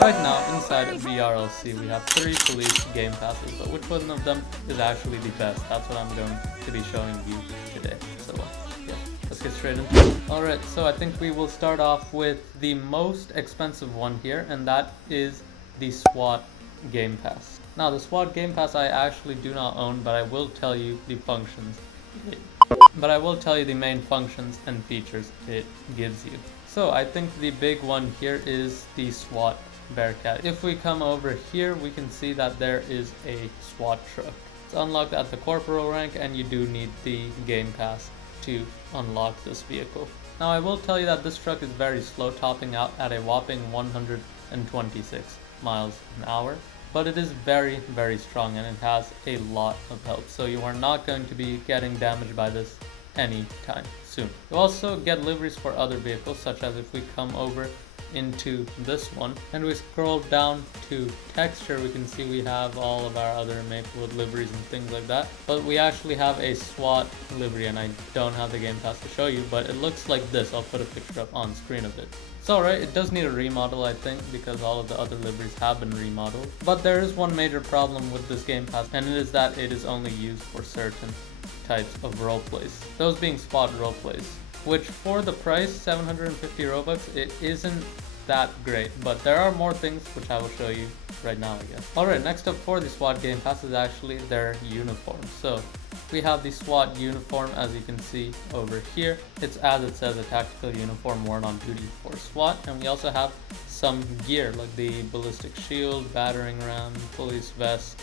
Right now, inside of the Erlc, we have 3 police game passes, but which one of them is actually the best? That's what I'm going to be showing you today. So yeah, let's get straight into it. Alright, so I think we will start off with the most expensive one here, and that is the SWAT Game Pass. Now, the SWAT Game Pass I actually do not own, but I will tell you the functions. But I will tell you the main functions and features it gives you. So I think the big one here is the SWAT Bearcat. If we come over here, we can see that there is a SWAT Truck. It's unlocked at the corporal rank, and you do need the Game Pass to unlock this vehicle. Now I will tell you that this truck is very slow, topping out at a whopping 126 miles an hour. But it is very, very strong, and it has a lot of health, so you are not going to be getting damaged by this anytime soon. You also get liveries for other vehicles, such as if we come over into this one and we scroll down to texture, we can see we have all of our other Maplewood liveries and things like that. But we actually have a SWAT livery, and I don't have the Game Pass to show you, but it looks like this. I'll put a picture up on screen of it. It's alright, it does need a remodel, I think, because all of the other liveries have been remodeled. But there is one major problem with this Game Pass, and it is that it is only used for certain types of roleplays. Those being SWAT roleplays, which for the price, 750 Robux, it isn't that great. But there are more things which I will show you right now, I guess. Alright, next up for the SWAT Game Pass is actually their uniform. So we have the SWAT uniform, as you can see over here. It's, as it says, a tactical uniform worn on duty for SWAT, and we also have some gear like the ballistic shield, battering ram, police vest,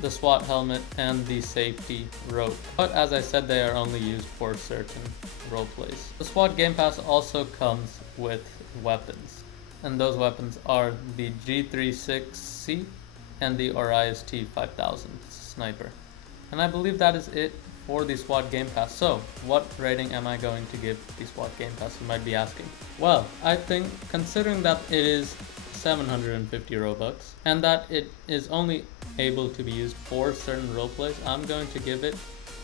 the SWAT helmet, and the safety rope. But as I said, they are only used for certain roleplays. The SWAT Game Pass also comes with weapons, and those weapons are the G36C and the Orias T5000 sniper. And I believe that is it for the SWAT Game Pass. So, what rating am I going to give the SWAT Game Pass, you might be asking? Well, I think, considering that it is 750 Robux, and that it is only able to be used for certain roleplays, I'm going to give it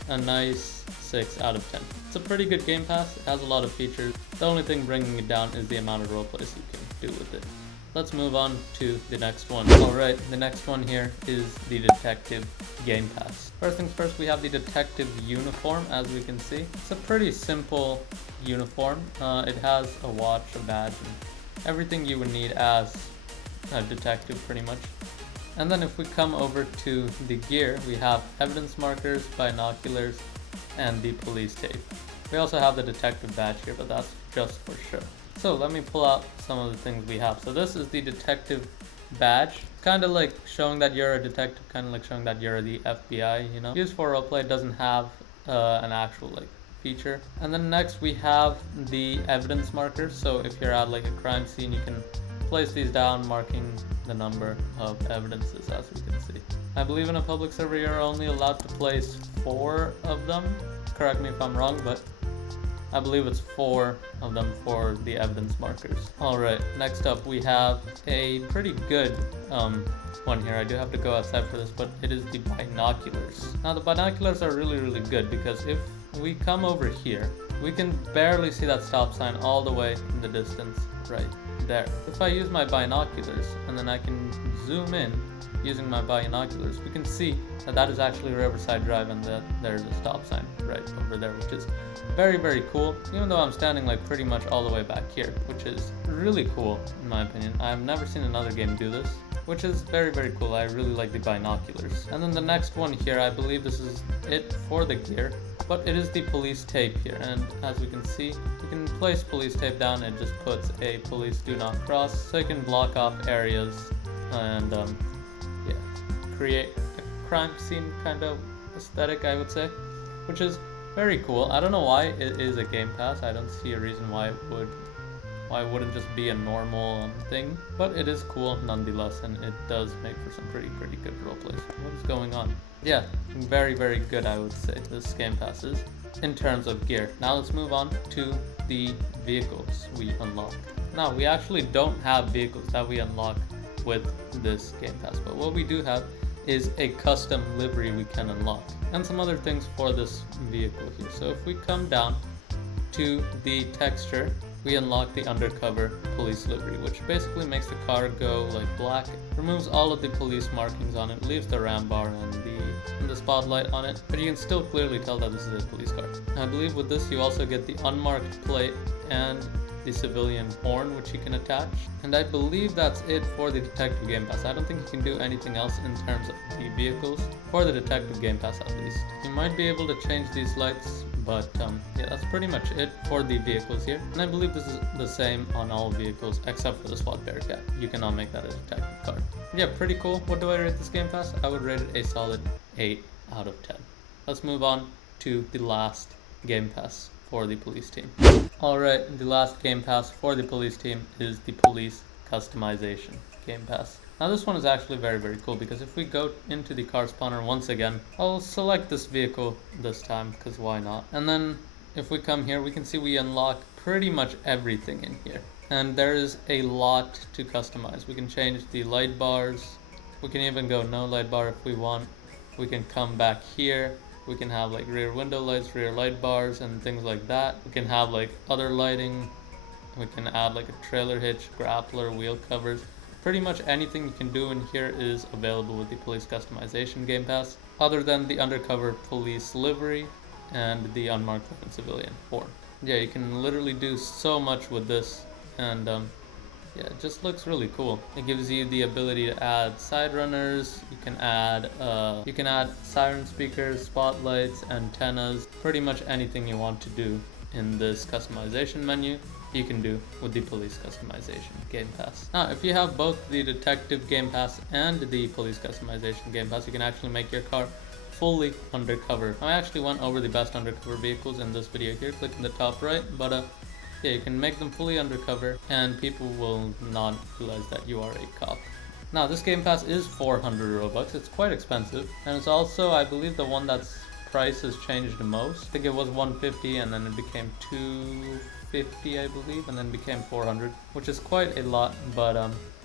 a nice 6 out of 10. It's a pretty good Game Pass, it has a lot of features. The only thing bringing it down is the amount of roleplays you can do with it. Let's move on to the next one. Alright, the next one here is the Detective Game Pass. First things first, we have the Detective uniform, as we can see. It's a pretty simple uniform. It has a watch, a badge, and everything you would need as a detective pretty much. And then if we come over to the gear, we have evidence markers, binoculars, and the police tape. We also have the detective badge here, but that's just for show. So let me pull out some of the things we have. So this is the detective badge, kind of like showing that you're a detective, kind of like showing that you're the FBI, you know. Used for roleplay, it doesn't have an actual like feature. And then next we have the evidence markers. So if you're at like a crime scene, you can place these down, marking the number of evidences, as we can see. I believe in a public server you're only allowed to place 4 of them. Correct me if I'm wrong, but I believe it's 4 of them for the evidence markers. Alright, next up we have a pretty good one here. I do have to go outside for this, but it is the binoculars. Now the binoculars are really, really good, because if we come over here, we can barely see that stop sign all the way in the distance right there. If I use my binoculars and then I can zoom in using my binoculars, we can see that that is actually Riverside Drive, and that there's a stop sign right over there, which is very, very cool, even though I'm standing like pretty much all the way back here, which is really cool in my opinion. I've never seen another game do this, which is very, very cool. I really like the binoculars. And then the next one here, I believe this is it for the gear, but it is the police tape here, and as we can see, you can place police tape down and it just puts a police do not cross, so you can block off areas and yeah, create a crime scene kind of aesthetic, I would say, which is very cool. I don't know why it is a Game Pass. I don't see a reason why it wouldn't just be a normal thing, but it is cool nonetheless, and it does make for some pretty good roleplays. What is going on? Yeah, very, very good, I would say, this Game Pass is, in terms of gear. Now let's move on to the vehicles we unlock. Now, we actually don't have vehicles that we unlock with this Game Pass, but what we do have is a custom livery we can unlock, and some other things for this vehicle here. So if we come down to the texture, we unlock the undercover police livery, which basically makes the car go like black, removes all of the police markings on it, leaves the ram bar and the spotlight on it, but you can still clearly tell that this is a police car. I believe with this you also get the unmarked plate and the civilian horn, which you can attach. And I believe that's it for the Detective Game Pass. I don't think you can do anything else in terms of the vehicles, for the Detective Game Pass at least. You might be able to change these lights, but yeah, that's pretty much it for the vehicles here. And I believe this is the same on all vehicles except for the SWAT Bearcat. You cannot make that a detective car. Yeah, pretty cool. What do I rate this Game Pass? I would rate it a solid 8 out of 10. Let's move on to the last Game Pass for the police team. Alright, the last Game Pass for the police team is the Police Customization Game Pass. Now this one is actually very, very cool, because if we go into the car spawner once again, I'll select this vehicle this time, because why not? And then if we come here, we can see we unlock pretty much everything in here. And there is a lot to customize. We can change the light bars. We can even go no light bar if we want. We can come back here. We can have like rear window lights, rear light bars, and things like that. We can have like other lighting. We can add like a trailer hitch, grappler, wheel covers. Pretty much anything you can do in here is available with the Police Customization Game Pass, other than the undercover police livery and the unmarked weapon civilian horn. Yeah, you can literally do so much with this, and yeah, it just looks really cool. It gives you the ability to add side runners. You can add siren speakers, spotlights, antennas. Pretty much anything you want to do in this customization menu, you can do with the Police Customization Game Pass. Now, if you have both the Detective Game Pass and the Police Customization Game Pass, you can actually make your car fully undercover. I actually went over the best undercover vehicles in this video here. Click in the top right, but yeah, you can make them fully undercover and people will not realize that you are a cop. Now, this Game Pass is 400 Robux. It's quite expensive, and it's also, I believe, the one that's price has changed the most. I think it was 150 and then it became 250, I believe, and then became 400, which is quite a lot. But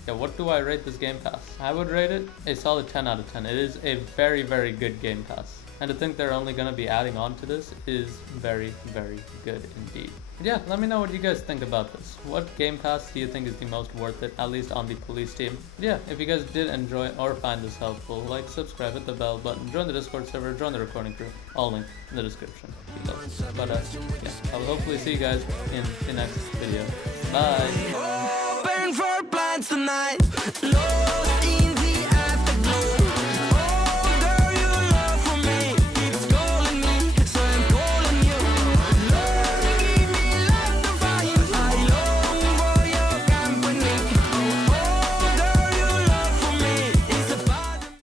yeah, what do I rate this Game Pass? I would rate it a solid 10 out of 10. It is a very, very good Game Pass. And to think they're only going to be adding on to this is very, very good indeed. But yeah, let me know what you guys think about this. What Game Pass do you think is the most worth it, at least on the police team? But yeah, if you guys did enjoy or find this helpful, like, subscribe, hit the bell button, join the Discord server, join the recording crew, all linked in the description below. But yeah, I will hopefully see you guys in the next video. Bye!